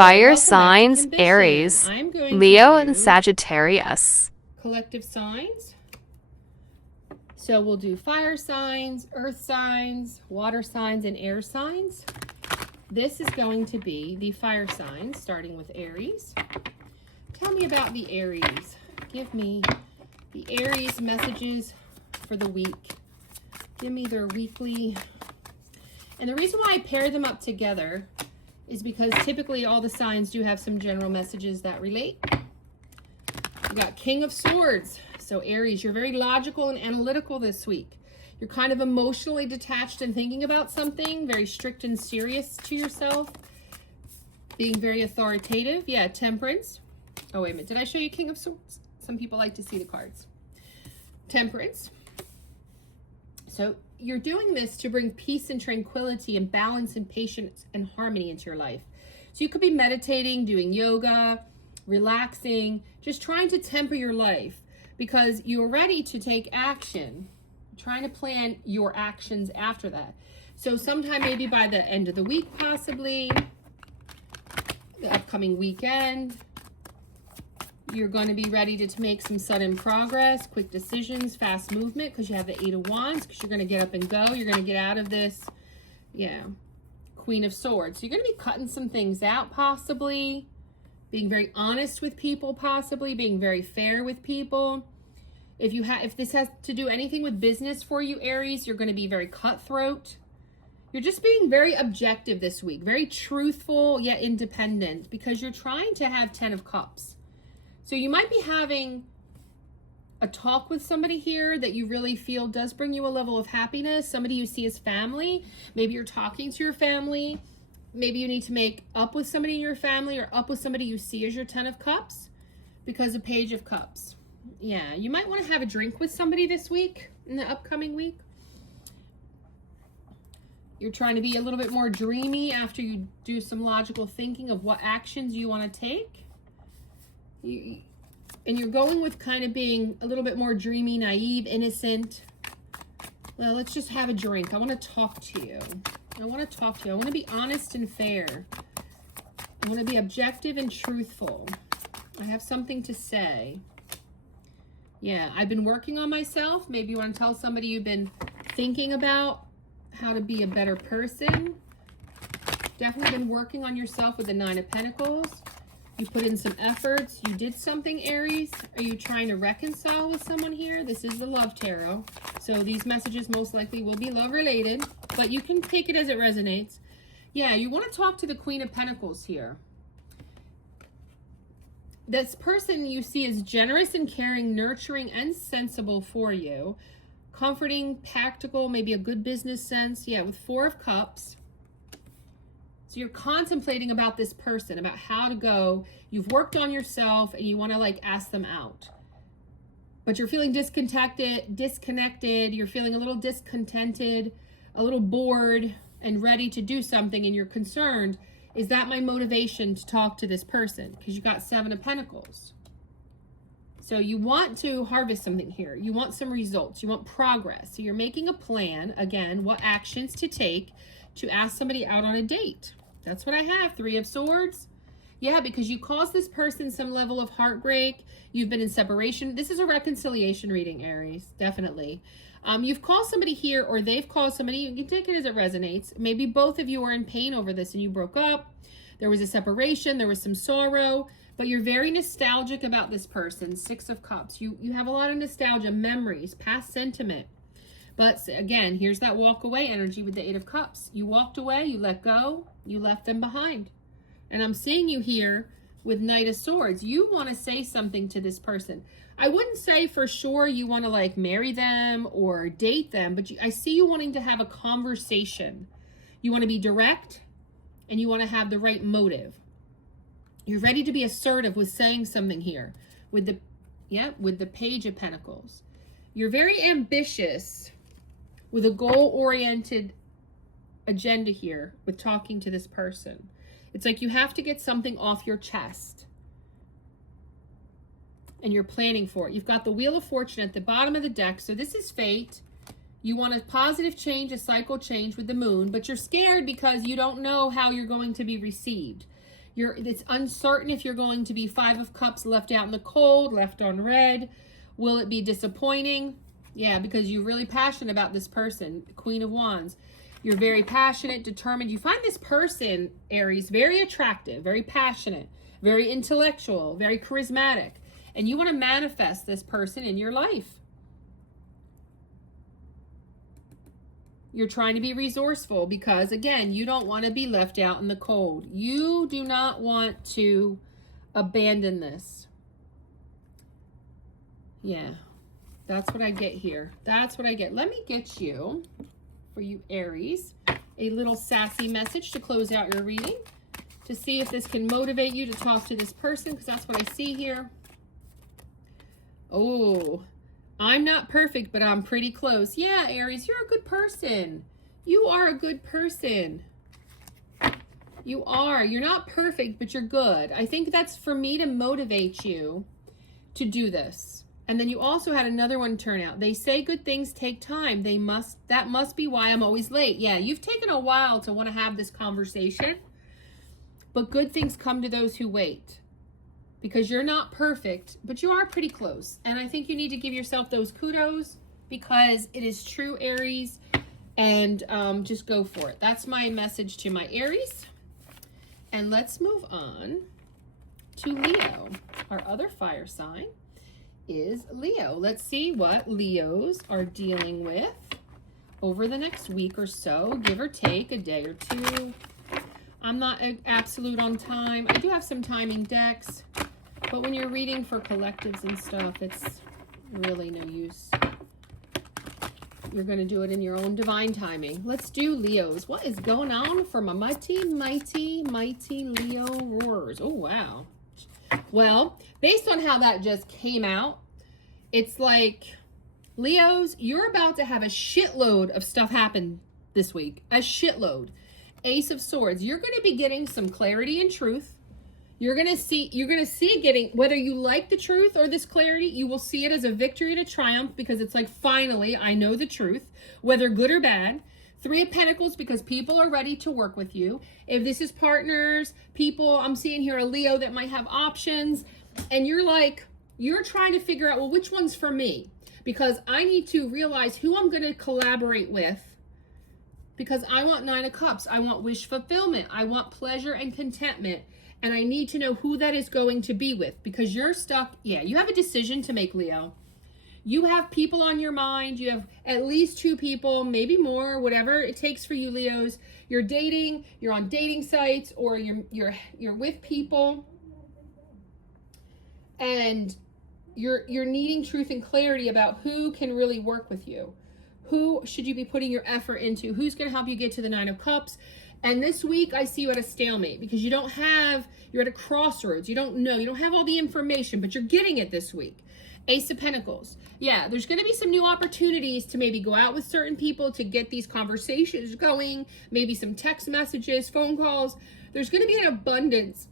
Fire welcome back to signs, Kimbition. Aries, I'm going Leo, to and do Sagittarius. collective signs. So we'll do fire signs, earth signs, water signs, and air signs. This is going to be the fire signs, starting with Aries. Tell me about the Aries. Give me the Aries messages for the week. Give me their weekly. And the reason why I pair them up together is because typically all the signs do have some general messages that relate. We got King of Swords. So Aries, you're very logical and analytical this week. You're kind of emotionally detached and thinking about something, very strict and serious to yourself, being very authoritative. Yeah, Temperance. Oh, wait a minute. Did I show you King of Swords? Some people like to see the cards. Temperance. So you're doing this to bring peace and tranquility and balance and patience and harmony into your life. So you could be meditating, doing yoga, relaxing, just trying to temper your life because you're ready to take action, trying to plan your actions after that. So sometime maybe by the end of the week, possibly the upcoming weekend, you're going to be ready to make some sudden progress, quick decisions, fast movement, because you have the 8 of Wands, because you're going to get up and go. You're going to get out of this, Queen of Swords. So you're going to be cutting some things out, possibly, being very honest with people, possibly, being very fair with people. If this has to do anything with business for you, Aries, you're going to be very cutthroat. You're just being very objective this week, very truthful, yet independent, because you're trying to have 10 of Cups. So you might be having a talk with somebody here that you really feel does bring you a level of happiness, somebody you see as family. Maybe you're talking to your family. Maybe you need to make up with somebody in your family or up with somebody you see as your 10 of Cups because of Page of Cups. Yeah, you might want to have a drink with somebody this week, in the upcoming week. You're trying to be a little bit more dreamy after you do some logical thinking of what actions you want to take. And you're going with kind of being a little bit more dreamy, naive, innocent. Well, let's just have a drink. I want to talk to you. I want to be honest and fair. I want to be objective and truthful. I have something to say. Yeah, I've been working on myself. Maybe you want to tell somebody you've been thinking about how to be a better person. Definitely been working on yourself with the 9 of Pentacles. You put in some efforts. You did something, Aries. Are you trying to reconcile with someone here? This is the Love Tarot. So these messages most likely will be love related, but you can take it as it resonates. Yeah, you want to talk to the Queen of Pentacles here. This person you see is generous and caring, nurturing, and sensible for you. Comforting, practical, maybe a good business sense. Yeah, with 4 of Cups. So you're contemplating about this person, about how to go. You've worked on yourself and you want to ask them out. But you're feeling disconnected. You're feeling a little discontented, a little bored and ready to do something. And you're concerned, is that my motivation to talk to this person? Because you got 7 of Pentacles. So you want to harvest something here. You want some results. You want progress. So you're making a plan, again, what actions to take to ask somebody out on a date. That's what I have. 3 of Swords. Yeah, because you caused this person some level of heartbreak. You've been in separation. This is a reconciliation reading, Aries. Definitely. You've caused somebody here or they've caused somebody. You can take it as it resonates. Maybe both of you are in pain over this and you broke up. There was a separation. There was some sorrow. But you're very nostalgic about this person. 6 of Cups. You have a lot of nostalgia, memories, past sentiment. But again, here's that walk away energy with the 8 of Cups. You walked away, you let go, you left them behind. And I'm seeing you here with Knight of Swords. You want to say something to this person. I wouldn't say for sure you want to marry them or date them, but I see you wanting to have a conversation. You want to be direct and you want to have the right motive. You're ready to be assertive with saying something here with the Page of Pentacles. You're very ambitious with a goal-oriented agenda here with talking to this person. It's like you have to get something off your chest. And you're planning for it. You've got the Wheel of Fortune at the bottom of the deck. So this is fate. You want a positive change, a cycle change with the Moon. But you're scared because you don't know how you're going to be received. It's uncertain if you're going to be 5 of Cups, left out in the cold, left on red. Will it be disappointing? Yeah, because you're really passionate about this person. Queen of Wands. You're very passionate, determined. You find this person, Aries, very attractive, very passionate, very intellectual, very charismatic. And you want to manifest this person in your life. You're trying to be resourceful because, again, you don't want to be left out in the cold. You do not want to abandon this. Yeah, that's what I get here. That's what I get. Let me get you, for you Aries, a little sassy message to close out your reading, to see if this can motivate you to talk to this person, because that's what I see here. Oh, I'm not perfect, but I'm pretty close. Yeah, Aries, you're a good person. You are a good person. You are. You're not perfect, but you're good. I think that's for me to motivate you to do this. And then you also had another one turn out. They say good things take time. That must be why I'm always late. Yeah, you've taken a while to want to have this conversation, but good things come to those who wait. Because you're not perfect, but you are pretty close. And I think you need to give yourself those kudos because it is true, Aries. And just go for it. That's my message to my Aries. And let's move on to Leo. Our other fire sign is Leo. Let's see what Leos are dealing with over the next week or so, give or take a day or two. I'm not absolute on time. I do have some timing decks. But when you're reading for collectives and stuff, it's really no use. You're going to do it in your own divine timing. Let's do Leos. What is going on for my mighty, mighty, mighty Leo roars? Oh, wow. Well, based on how that just came out, it's like, Leos, you're about to have a shitload of stuff happen this week. A shitload. Ace of Swords. You're going to be getting some clarity and truth. You're going to see getting, whether you like the truth or this clarity, you will see it as a victory and a triumph because it's like, finally, I know the truth, whether good or bad. 3 of Pentacles because people are ready to work with you. If this is partners, people, I'm seeing here a Leo that might have options. And you're trying to figure out, well, which one's for me? Because I need to realize who I'm going to collaborate with. Because I want 9 of Cups. I want wish fulfillment. I want pleasure and contentment. And I need to know who that is going to be with because you're stuck. Yeah, you have a decision to make, Leo. You have people on your mind. You have at least 2 people, maybe more, whatever it takes for you, Leos. You're dating, you're on dating sites, or you're with people. And you're needing truth and clarity about who can really work with you. Who should you be putting your effort into? Who's going to help you get to the 9 of Cups? And this week, I see you at a stalemate because you're at a crossroads. You don't know. You don't have all the information, but you're getting it this week. Ace of Pentacles. Yeah, there's going to be some new opportunities to maybe go out with certain people to get these conversations going. Maybe some text messages, phone calls. There's going to be an abundance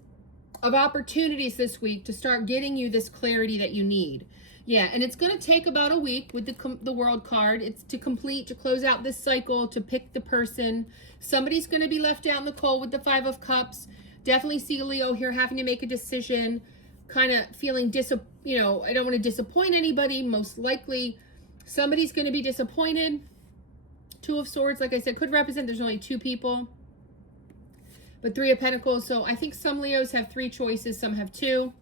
of opportunities this week to start getting you this clarity that you need. Yeah, and it's going to take about a week with the World card. It's to close out this cycle, to pick the person. Somebody's going to be left out in the cold with the 5 of Cups. Definitely see Leo here having to make a decision, kind of feeling, I don't want to disappoint anybody. Most likely, somebody's going to be disappointed. 2 of Swords, like I said, could represent there's only 2 people. But 3 of Pentacles, so I think some Leos have 3 choices, some have 2.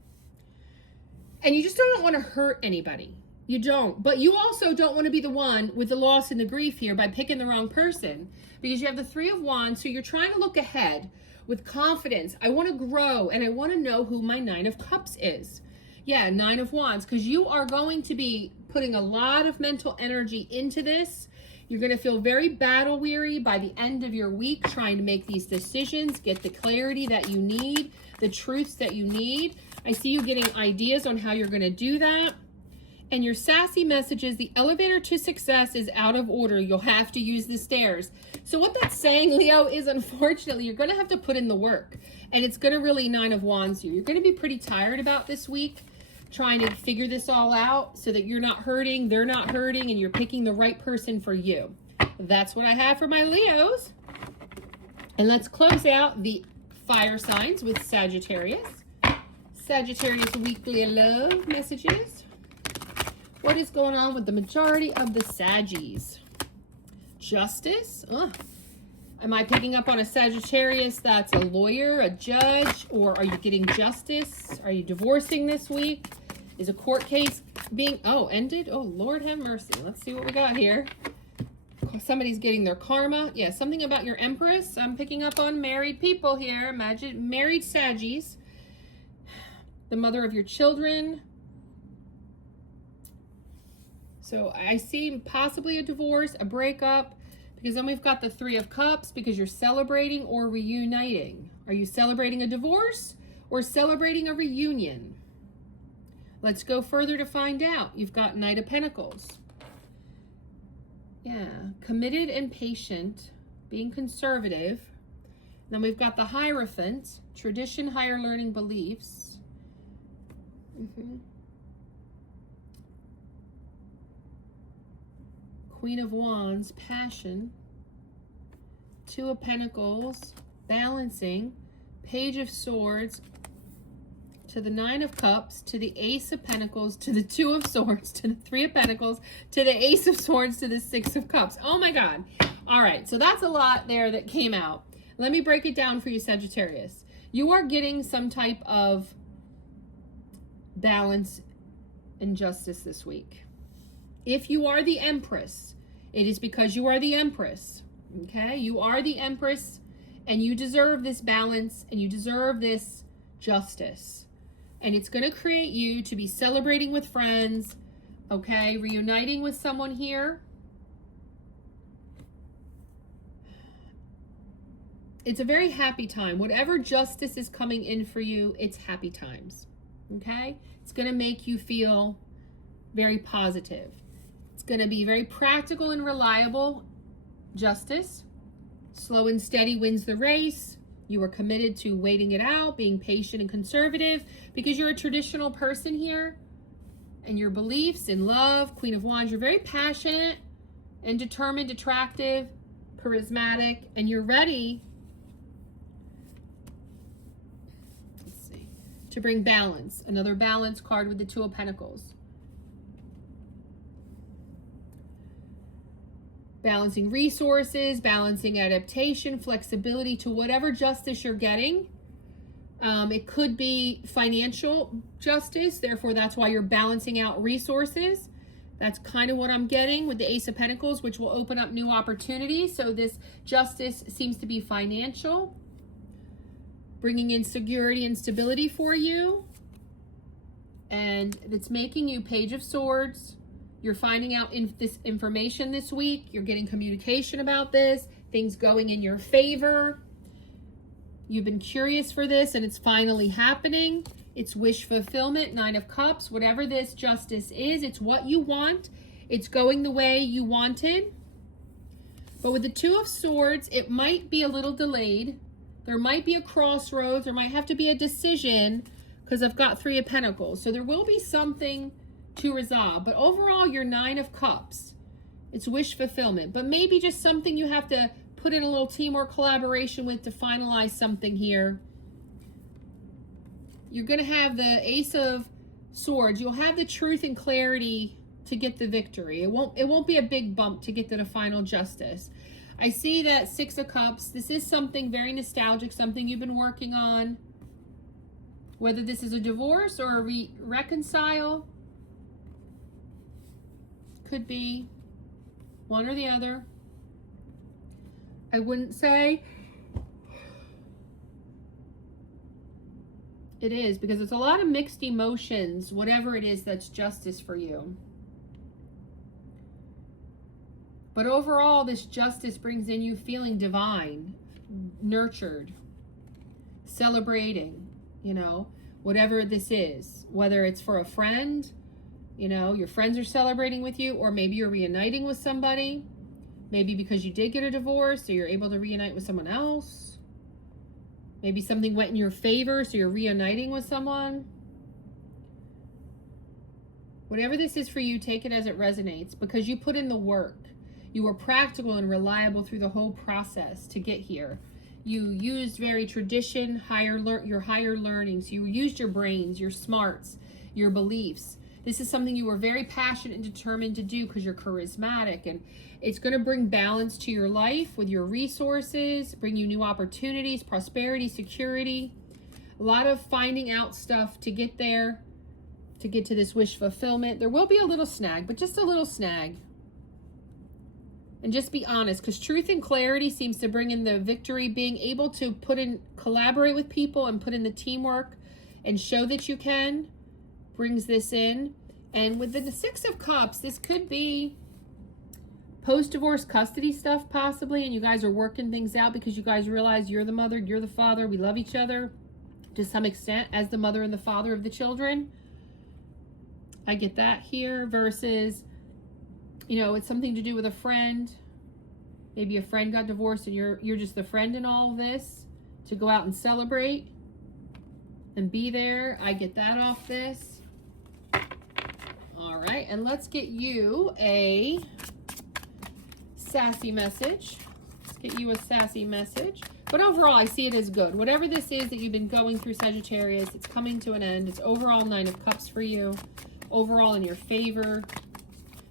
And you just don't want to hurt anybody. You don't. But you also don't want to be the one with the loss and the grief here by picking the wrong person. Because you have the 3 of Wands, so you're trying to look ahead with confidence. I want to grow, and I want to know who my 9 of Cups is. Yeah, 9 of Wands, because you are going to be putting a lot of mental energy into this. You're going to feel very battle weary by the end of your week trying to make these decisions, get the clarity that you need, the truths that you need. I see you getting ideas on how you're going to do that. And your sassy messages, the elevator to success is out of order. You'll have to use the stairs. So what that's saying, Leo, is unfortunately, you're going to have to put in the work. And it's going to really 9 of Wands you. You're going to be pretty tired about this week, trying to figure this all out so that you're not hurting, they're not hurting, and you're picking the right person for you. That's what I have for my Leos. And let's close out the fire signs with Sagittarius. Sagittarius weekly love messages. What is going on with the majority of the Saggies? Justice? Am I picking up on a Sagittarius that's a lawyer, a judge, or are you getting justice? Are you divorcing this week? Is a court case being, ended? Oh, Lord have mercy. Let's see what we got here. Somebody's getting their karma. Yeah, something about your Empress. I'm picking up on married people here. Imagine married Saggies. The mother of your children. So I see possibly a divorce, a breakup, because then we've got the Three of Cups because you're celebrating or reuniting. Are you celebrating a divorce or celebrating a reunion? Let's go further to find out. You've got Knight of Pentacles. Yeah, committed and patient, being conservative. Then we've got the Hierophant, tradition, higher learning beliefs. Queen of Wands, passion. Two of Pentacles, balancing. Page of Swords, to the Nine of Cups, to the Ace of Pentacles, to the Two of Swords, to the Three of Pentacles, to the Ace of Swords, to the Six of Cups. Oh my God. All right, so that's a lot there that came out. Let me break it down for you, Sagittarius. You are getting some type of balance and justice this week. If you are the Empress, it is because you are the Empress, okay? You are the Empress, and you deserve this balance, and you deserve this justice. And it's going to create you to be celebrating with friends, okay? Reuniting with someone here. It's a very happy time. Whatever justice is coming in for you, it's happy times, okay? It's going to make you feel very positive. It's going to be very practical and reliable justice. Slow and steady wins the race. You are committed to waiting it out, being patient and conservative, because you're a traditional person here. And your beliefs in love, Queen of Wands, you're very passionate and determined, attractive, charismatic, and you're ready, let's see, to bring balance. Another balance card with the Two of Pentacles. Balancing resources, balancing adaptation, flexibility to whatever justice you're getting. It could be financial justice, therefore that's why you're balancing out resources. That's kind of what I'm getting with the Ace of Pentacles, which will open up new opportunities. So this justice seems to be financial, bringing in security and stability for you. And it's making you Page of Swords. You're finding out this information this week. You're getting communication about this. Things going in your favor. You've been curious for this and it's finally happening. It's wish fulfillment, Nine of Cups. Whatever this justice is, it's what you want. It's going the way you wanted. But with the Two of Swords, it might be a little delayed. There might be a crossroads. There might have to be a decision because I've got Three of Pentacles. So there will be something to resolve, but overall you're Nine of Cups. It's wish fulfillment, but maybe just something you have to put in a little teamwork collaboration with to finalize something here. You're going to have the Ace of Swords. You'll have the truth and clarity to get the victory. It won't be a big bump to get to the final justice. I see that Six of Cups. This is something very nostalgic, something you've been working on. Whether this is a divorce or a reconcile, could be one or the other. I wouldn't say it is, because it's a lot of mixed emotions, whatever it is that's justice for you. But overall, this justice brings in you feeling divine, nurtured, celebrating, you know, whatever this is, whether it's for a friend, you know, your friends are celebrating with you, or maybe you're reuniting with somebody. Maybe because you did get a divorce, so you're able to reunite with someone else. Maybe something went in your favor, so you're reuniting with someone. Whatever this is for you, take it as it resonates, because you put in the work. You were practical and reliable through the whole process to get here. You used very tradition, your higher learnings. You used your brains, your smarts, your beliefs. This is something you were very passionate and determined to do because you're charismatic, and it's going to bring balance to your life with your resources, bring you new opportunities, prosperity, security. A lot of finding out stuff to get there, to get to this wish fulfillment. There will be a little snag, but just a little snag. And just be honest, because truth and clarity seems to bring in the victory. Being able to collaborate with people and put in the teamwork and show that you can brings this in. And with the Six of Cups, this could be post-divorce custody stuff possibly, and you guys are working things out because you guys realize you're the mother, you're the father, we love each other to some extent as the mother and the father of the children. I get that here. Versus, you know, it's something to do with a friend. Maybe a friend got divorced and you're just the friend in all of this, to go out and celebrate and be there. I get that off this. All right, and let's get you a sassy message. Let's get you a sassy message. But overall, I see it as good. Whatever this is that you've been going through, Sagittarius, it's coming to an end. It's overall 9 of Cups for you. Overall in your favor.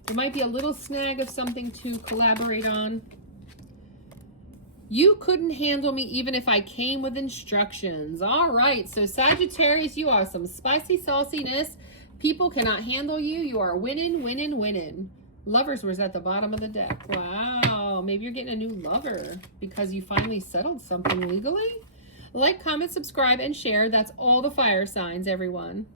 There might be a little snag of something to collaborate on. You couldn't handle me even if I came with instructions. All right, so Sagittarius, you are some spicy sauciness. People cannot handle you. You are winning, winning, winning. Lovers was at the bottom of the deck. Wow, maybe you're getting a new lover because you finally settled something legally. Like, comment, subscribe, and share. That's all the fire signs, everyone.